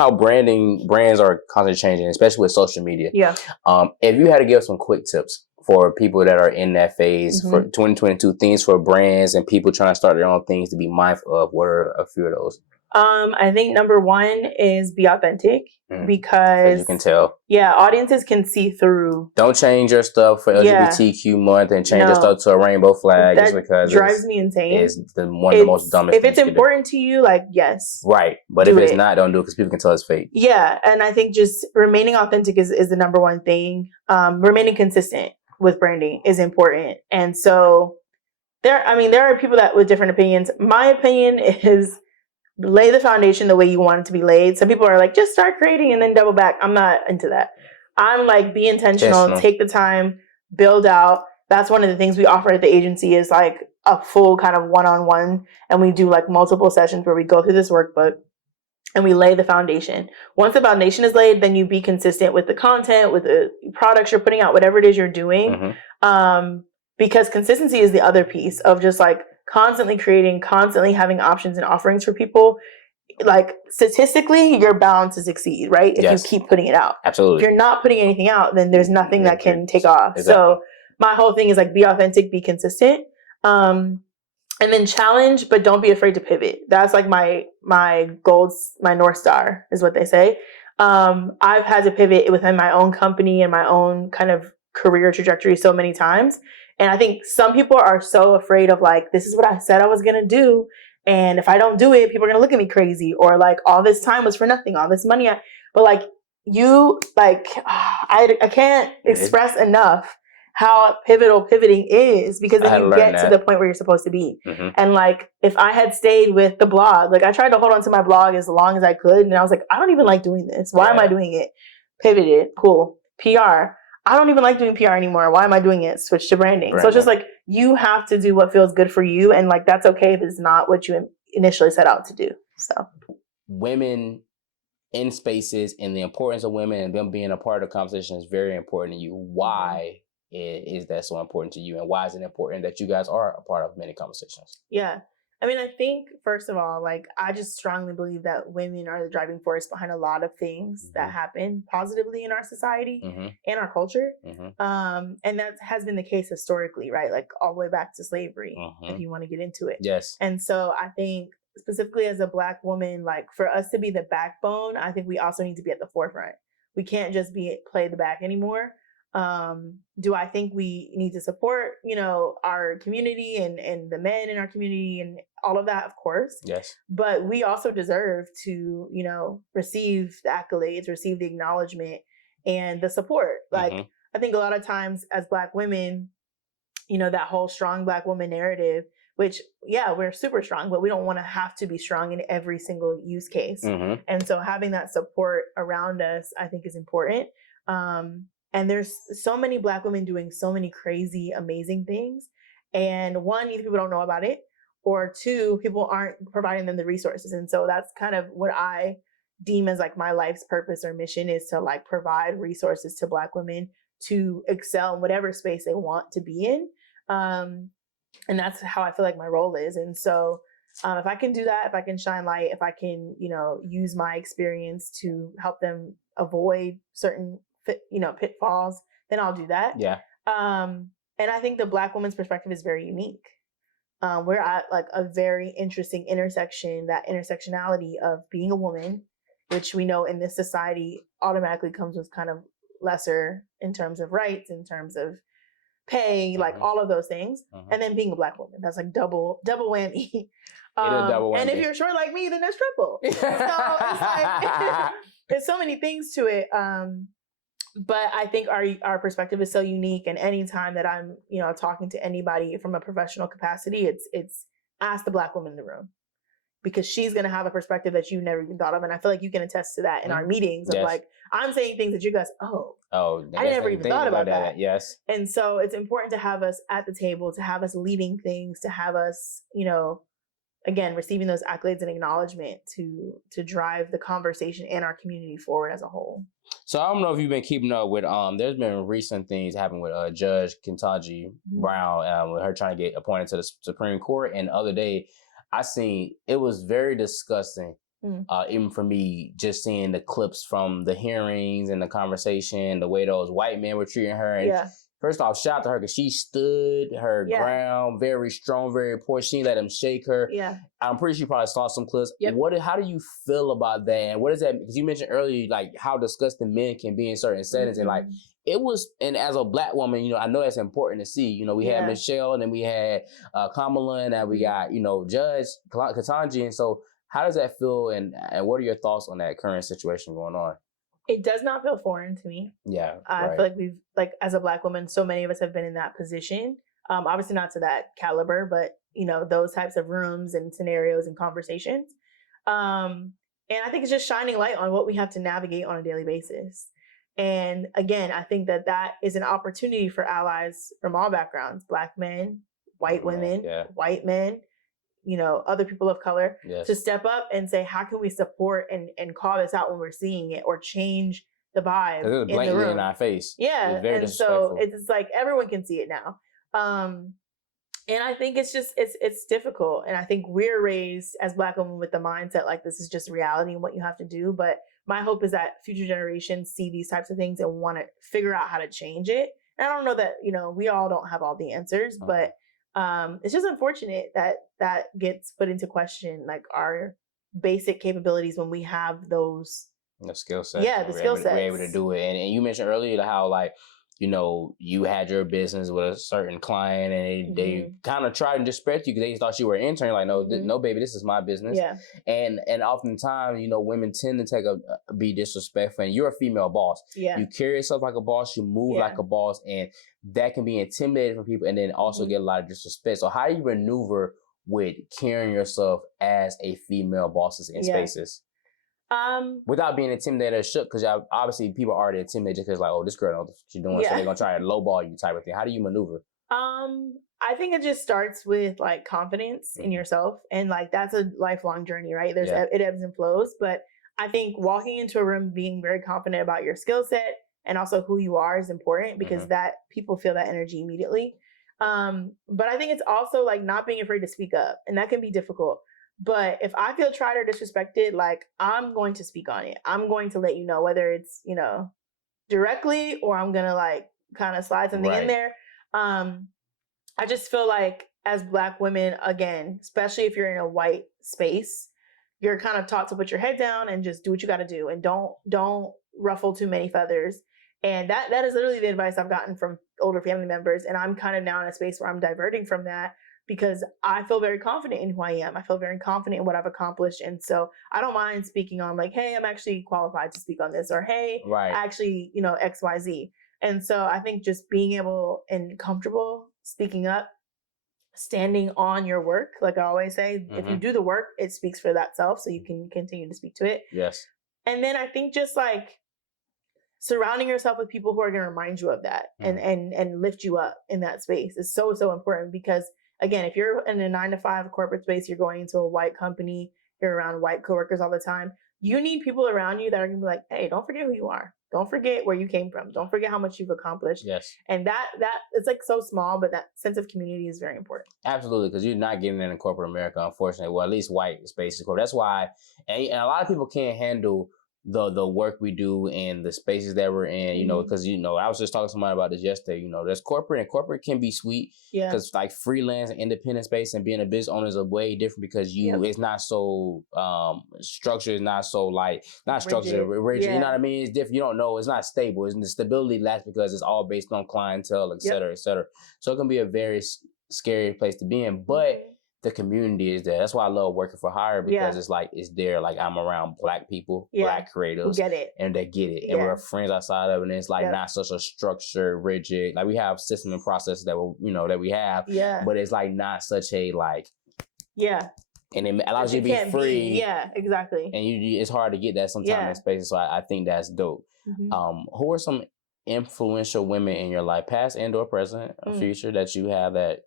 how brands are constantly changing, especially with social media. Yeah. If you had to give some quick tips for people that are in that phase for 2022, things for brands and people trying to start their own things to be mindful of, what are a few of those? I think number one is be authentic, because you can tell. Yeah, audiences can see through. Don't change your stuff for LGBTQ month and change your stuff to a rainbow flag. That just because drives me insane. It's one of the most dumbest If things it's important to you, like, yes. Right. But if it's not, don't do it, because people can tell it's fake. Yeah. And I think just remaining authentic is the number one thing. Remaining consistent with branding is important. And so there are people that with different opinions. My opinion is lay the foundation the way you want it to be laid. Some people are like, just start creating and then double back. I'm not into that. I'm like, be intentional, take the time, build out. That's one of the things we offer at the agency, is like a full kind of one-on-one. And we do like multiple sessions where we go through this workbook and we lay the foundation. Once the foundation is laid, then you be consistent with the content, with the products you're putting out, whatever it is you're doing. Because consistency is the other piece of just like constantly creating, constantly having options and offerings for people. Like statistically, you're bound to succeed, right? If you keep putting it out. Absolutely. If you're not putting anything out, then there's nothing that can take off. Exactly. So my whole thing is like, be authentic, be consistent, and then challenge, but don't be afraid to pivot. That's like my goals, my North Star is what they say. I've had to pivot within my own company and my own kind of career trajectory so many times. And I think some people are so afraid of like, this is what I said I was going to do. And if I don't do it, people are going to look at me crazy, or like all this time was for nothing, all this money. But like I can't express enough how pivotal pivoting is, because then you get to the point where you're supposed to be. And like, if I had stayed with the blog, like I tried to hold on to my blog as long as I could. And I was like, I don't even like doing this. Why am I doing it? Pivoted. Cool. PR. I don't even like doing PR anymore. Why am I doing it? Switch to branding. So it's just like, you have to do what feels good for you. And like, that's okay if it's not what you initially set out to do. So women in spaces and the importance of women and them being a part of the conversation is very important to you. Why is that so important to you? And why is it important that you guys are a part of many conversations? Yeah. I mean, I think, first of all, like, I just strongly believe that women are the driving force behind a lot of things that happen positively in our society and our culture. And that has been the case historically, right? Like all the way back to slavery, if you want to get into it. Yes. And so I think specifically as a Black woman, like for us to be the backbone, I think we also need to be at the forefront. We can't just play the back anymore. Do I think we need to support, our community and the men in our community and all of that? Of course. Yes. But we also deserve to, receive the accolades, receive the acknowledgement and the support. Like, I think a lot of times as Black women, that whole strong Black woman narrative, which, we're super strong, but we don't want to have to be strong in every single use case. And so having that support around us, I think, is important. And there's so many Black women doing so many crazy, amazing things. And one, either people don't know about it, or two, people aren't providing them the resources. And so that's kind of what I deem as like my life's purpose or mission, is to like provide resources to Black women to excel in whatever space they want to be in. And that's how I feel like my role is. And so if I can do that, if I can shine light, if I can, use my experience to help them avoid certain pitfalls, then I'll do that. Yeah. And I think the Black woman's perspective is very unique. We're at like a very interesting intersection, that intersectionality of being a woman, which we know in this society automatically comes with kind of lesser in terms of rights, in terms of pay, like all of those things. And then being a Black woman, that's like double whammy. And if you're short like me, then that's triple. So it's like, there's so many things to it. But I think our perspective is so unique, and anytime that I'm, talking to anybody from a professional capacity, it's ask the Black woman in the room, because she's going to have a perspective that you never even thought of. And I feel like you can attest to that in our meetings of like, I'm saying things that you guys, I never even thought about that. Yes. And so it's important to have us at the table, to have us leading things, to have us, again, receiving those accolades and acknowledgement to drive the conversation and our community forward as a whole. So I don't know if you've been keeping up with, there's been recent things happening with Judge Ketanji Brown, with her trying to get appointed to the Supreme Court. And the other day, I seen, it was very disgusting Even for me, just seeing the clips from the hearings and the conversation, the way those white men were treating her. And first off, shout out to her because she stood her ground, very strong, very important. She let him shake her. Yeah. I'm pretty sure you probably saw some clips. Yep. How do you feel about that? And what is that? Because you mentioned earlier, like how disgusting men can be in certain settings. And like, it was, and as a black woman, you know, I know that's important to see. You know, we had Michelle, and then we had Kamala, and then we got, you know, Judge Ketanji. And so, how does that feel, and what are your thoughts on that current situation going on? It does not feel foreign to me. Yeah, I feel like we've, like, as a Black woman, so many of us have been in that position. Obviously not to that caliber, but, you know, those types of rooms and scenarios and conversations. And I think it's just shining light on what we have to navigate on a daily basis. And again, I think that that is an opportunity for allies from all backgrounds, Black men, white women, white men, you know, other people of color, to step up and say, how can we support and call this out when we're seeing it, or change the vibe in the room, in our face. Yeah. And so it's like everyone can see it now. And I think it's just, it's difficult. And I think we're raised as Black women with the mindset like this is just reality and what you have to do. But my hope is that future generations see these types of things and want to figure out how to change it. And I don't know that, you know, we all don't have all the answers, but it's just unfortunate that that gets put into question, like our basic capabilities when we have those. The skill sets. Yeah, the skill sets. We're able to do it. And you mentioned earlier how, like, you know, you had your business with a certain client, and they kind of tried to disrespect you because they thought you were an intern. Like, no, no, baby, this is my business. Yeah. And oftentimes, you know, women tend to be disrespectful. And you're a female boss. Yeah. You carry yourself like a boss. You move like a boss, and that can be intimidating for people, and then also get a lot of disrespect. So how do you maneuver with carrying yourself as a female boss in spaces? Without being intimidated or shook, because obviously people are already intimidated just because, like, oh, this girl knows what she's doing, so they're gonna try to lowball you type of thing. How do you maneuver? I think it just starts with like confidence in yourself, and like that's a lifelong journey, right? It ebbs and flows, but I think walking into a room being very confident about your skill set and also who you are is important, because that people feel that energy immediately. But I think it's also like not being afraid to speak up, and that can be difficult. But if I feel tried or disrespected, like, I'm going to speak on it. I'm going to let you know, whether it's, you know, directly, or I'm going to like kind of slide something in there. I just feel like as Black women, again, especially if you're in a white space, you're kind of taught to put your head down and just do what you got to do, and don't ruffle too many feathers. And that is literally the advice I've gotten from older family members. And I'm kind of now in a space where I'm diverting from that, because I feel very confident in who I am. I feel very confident in what I've accomplished. And so I don't mind speaking on, like, hey, I'm actually qualified to speak on this, or hey, actually, you know, XYZ. And so I think just being able and comfortable speaking up, standing on your work, like I always say, if you do the work, it speaks for that self, so you can continue to speak to it. Yes. And then I think just like surrounding yourself with people who are going to remind you of that and lift you up in that space is so, so important. Because again, if you're in a 9-to-5 corporate space, you're going into a white company, you're around white coworkers all the time, you need people around you that are going to be like, hey, don't forget who you are. Don't forget where you came from. Don't forget how much you've accomplished. Yes. And that it's like so small, but that sense of community is very important. Absolutely, because you're not getting that in corporate America, unfortunately. Well, at least white spaces. That's why, and a lot of people can't handle the work we do and the spaces that we're in, you know, because, you know, I was just talking to somebody about this yesterday. You know, there's corporate, and corporate can be sweet, because like freelance and independent space and being a business owner is a way different, because it's not so structured, it's not so like not structured, rigid. You know what I mean? It's different. You don't know, it's not stable. The stability lacks because it's all based on clientele, et cetera, et cetera. So it can be a very scary place to be in, but the community is there. That's why I love working for hire, because it's like, it's there. Like, I'm around Black people, Black creators, who get it, and they get it, and we're friends outside of it. And it's like not such a structured, rigid. Like, we have system and processes that that we have, but it's like not such a like, and it allows you to be free. Yeah, exactly. And it's hard to get that sometimes in spaces. So I think that's dope. Who are some influential women in your life, past and or present, or future, that you have that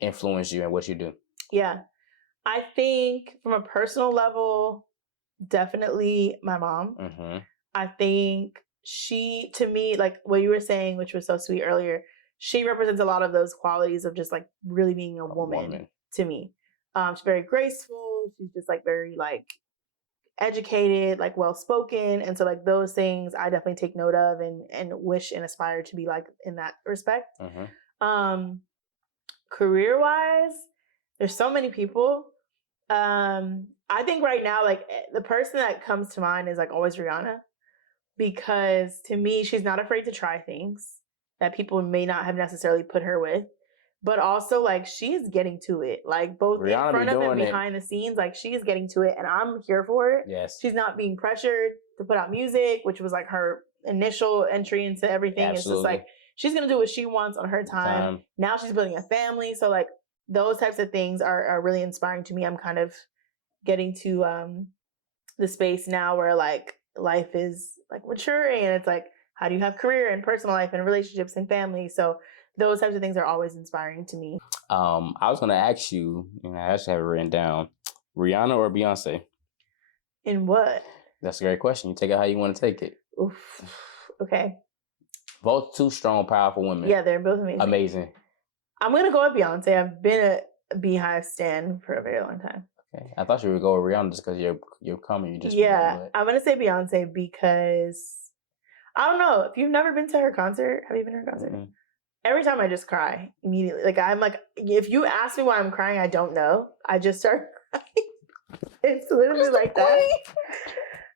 influence you and what you do? Yeah. I think from a personal level, definitely my mom. I think she, to me, like what you were saying, which was so sweet earlier, she represents a lot of those qualities of just like really being a woman to me. She's very graceful. She's just like very like educated, like well-spoken. And so like those things I definitely take note of and wish and aspire to be like in that respect. Career-wise, there's so many people. I think right now, like the person that comes to mind is like always Rihanna, because to me, she's not afraid to try things that people may not have necessarily put her with, but also like she is getting to it, like both Rihanna in front of and behind the scenes, like she is getting to it, and I'm here for it. Yes, she's not being pressured to put out music, which was like her initial entry into everything. Absolutely. It's just like she's gonna do what she wants on her time. Now she's building a family, so like those types of things are really inspiring to me. I'm kind of getting to the space now where like life is like maturing, and it's like, how do you have career and personal life and relationships and family? So those types of things are always inspiring to me. I was going to ask you, and I actually have it written down, Rihanna or Beyonce? In what? That's a great question. You take it how you want to take it. Oof. Okay. Both two strong, powerful women. Yeah, they're both amazing. Amazing. I'm going to go with Beyonce. I've been a Beehive stan for a very long time. Okay. I thought you would go with Rihanna just because you're coming. You just I'm going to say Beyonce because I don't know. If you've never been to her concert, have you been to her concert? Mm-hmm. Every time I just cry immediately. Like I'm like, if you ask me why I'm crying, I don't know. I just start crying. It's literally like that.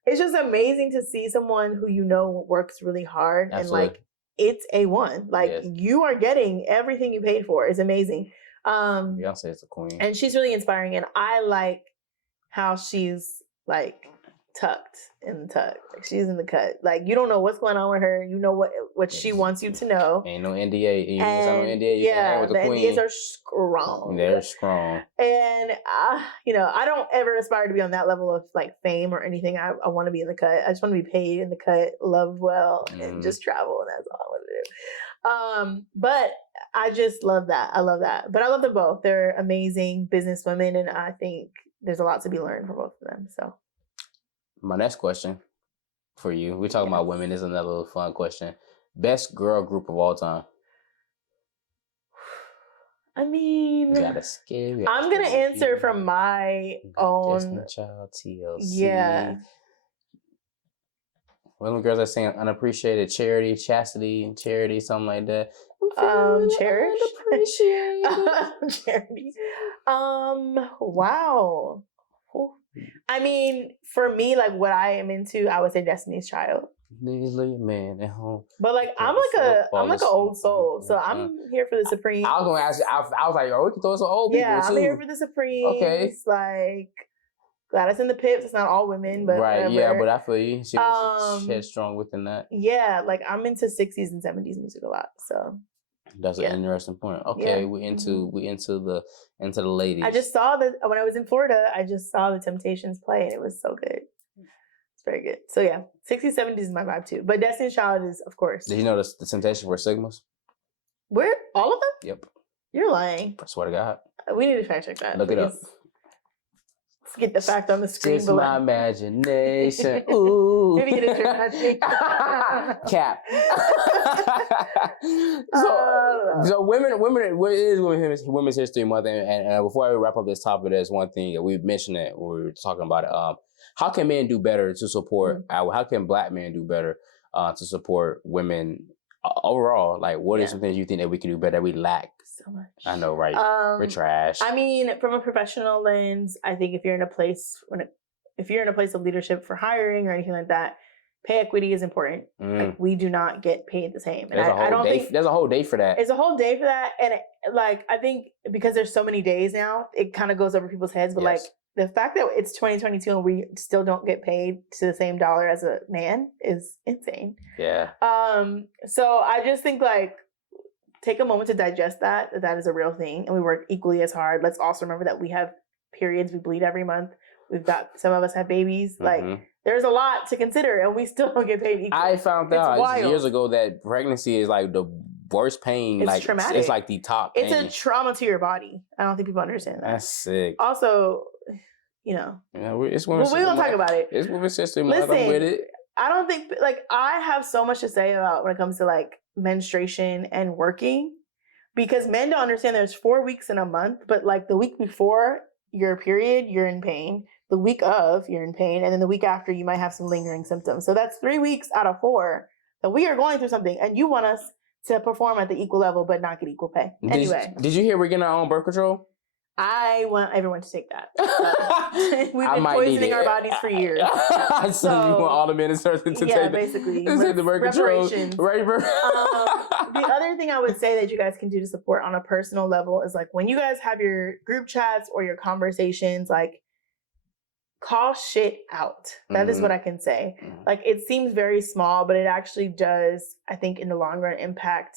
It's just amazing to see someone who you know works really hard. Absolutely. And like it's A1. Like you are getting everything you paid for. It's amazing. Beyonce is a queen. And she's really inspiring. And I like how she's like tucked in the tuck. Like she's in the cut. Like you don't know what's going on with her. You know what she wants you to know. Ain't no NDA. You ain't no NDA. Yeah, the NDAs are strong. They're strong. And I don't ever aspire to be on that level of like fame or anything. I want to be in the cut. I just want to be paid in the cut, loved well, and just travel. And that's all I want to do. But I just love that. I love that. But I love them both. They're amazing business women, and I think there's a lot to be learned from both of them. So. My next question for you, we're talking about women, is another little fun question. Best girl group of all time? I mean, I'm going to answer from my own. Destiny Child, TLC. Yeah. One of the girls that sing Unappreciated, Charity, Chastity, and Charity, something like that. Cherish? Charity. Wow. I mean, for me, like what I am into, I would say Destiny's Child. Please leave man at home. But like I'm like an old soul, so I'm here for the Supremes. I was gonna ask you. I was like, oh, we can throw some old people too. I'm here for the Supremes. Okay. Like Gladys and the Pips. It's not all women, but right. Whatever. Yeah, but I feel you. She was headstrong within that. Yeah, like I'm into 60s and 70s music a lot. So. That's an interesting point. Okay, we into the ladies. I just saw when I was in Florida. I just saw the Temptations play, and it was so good. It's very good. So yeah, 60s, 70s is my vibe too. But Destiny's Child is, of course. Did you know the Temptations were Sigmas? Where all of them? Yep. You're lying. I swear to God. We need to fact check that. Look it up. Let's get the fact on the screen. It's my imagination. Ooh. Maybe get a imagination. Cap. So Women's History Month, and before I wrap up this topic, there's one thing that we've mentioned that we were talking about it. How can men do better to support? How can Black men do better to support women overall? Like, what are some things you think that we can do better that we lack? So much. I know, right? We're trash. I mean, from a professional lens, I think if you're in a place of leadership for hiring or anything like that, pay equity is important. Like, we do not get paid the same. And I don't think there's a whole day for that. It's a whole day for that. And I think because there's so many days now, it kind of goes over people's heads. But like the fact that it's 2022 and we still don't get paid to the same dollar as a man is insane. Yeah. So I just think like, take a moment to digest that is a real thing, and we work equally as hard. Let's also remember that we have periods, we bleed every month. Some of us have babies. Like, there's a lot to consider, and we still don't get paid equally. I found out years ago that pregnancy is like the worst pain. It's traumatic. It's like the top pain. It's a trauma to your body. I don't think people understand that. That's sick. Also, it's women's we're going to talk about it. It's Women's History Month. I'm with it. I don't think, like, I have so much to say about when it comes to, like, menstruation and working, because men don't understand there's 4 weeks in a month, but, like, the week before your period, you're in pain. the week of you're in pain, and then the week after you might have some lingering symptoms. So that's 3 weeks out of 4 that we are going through something, and you want us to perform at the equal level but not get equal pay. Anyway. Did you hear we're getting our own birth control? I want everyone to take that. We've been poisoning our bodies for years. So you want all the ministers to take basically. the birth control? Right. The other thing I would say that you guys can do to support on a personal level is like when you guys have your group chats or your conversations, like call shit out. That is what I can say. Like it seems very small, but it actually does, I think, in the long run impact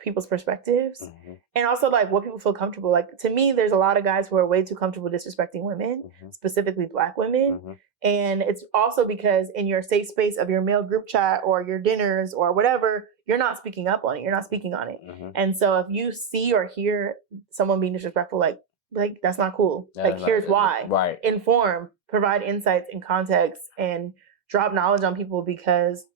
people's perspectives and also like what people feel comfortable. Like to me, there's a lot of guys who are way too comfortable disrespecting women, specifically Black women. And it's also because in your safe space of your male group chat or your dinners or whatever, you're not speaking up on it. You're not speaking on it. And so if you see or hear someone being disrespectful, like that's not cool. Here's why. Right. Inform, provide insights and context, and drop knowledge on people, because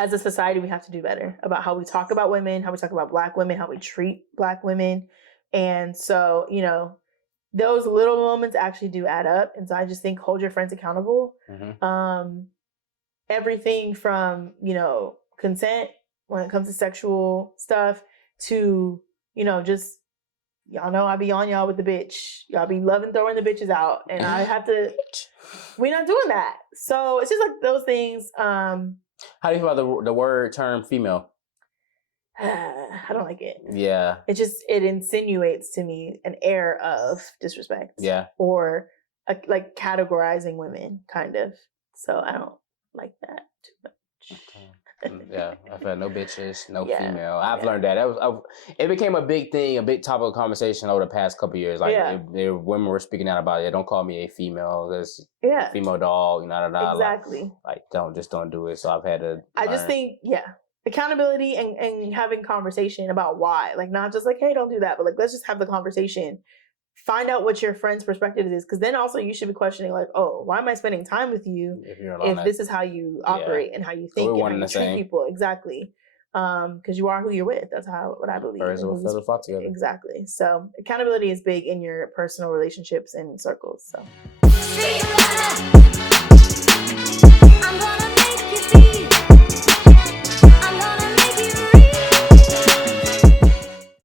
as a society, we have to do better about how we talk about women, how we talk about Black women, how we treat Black women. And so, you know, those little moments actually do add up. And so I just think hold your friends accountable. Everything from, you know, consent when it comes to sexual stuff to, you know, just, y'all know I be on y'all with the bitch. Y'all be loving throwing the bitches out. And I have to, we're not doing that. So it's just like those things. How do you feel about the term female? I don't like it. Yeah. It insinuates to me an air of disrespect. Yeah. Or like categorizing women, kind of. So I don't like that too much. Okay. Yeah, I've had no bitches, no female. I've learned that. It became a big thing, a big topic of conversation over the past couple of years. Like women were speaking out about it. Don't call me a female. There's female dog. Exactly. Like don't do it. So I've had to. I just think accountability and having conversation about why, like not just like, hey, don't do that, but like let's just have the conversation. Find out what your friend's perspective is, because then also you should be questioning like, oh, why am I spending time with you if this is how you operate and how you think and how you treat people? Exactly. Because you are who you're with. That's what I believe. Birds of a feather flock together. Exactly. So accountability is big in your personal relationships and circles. So.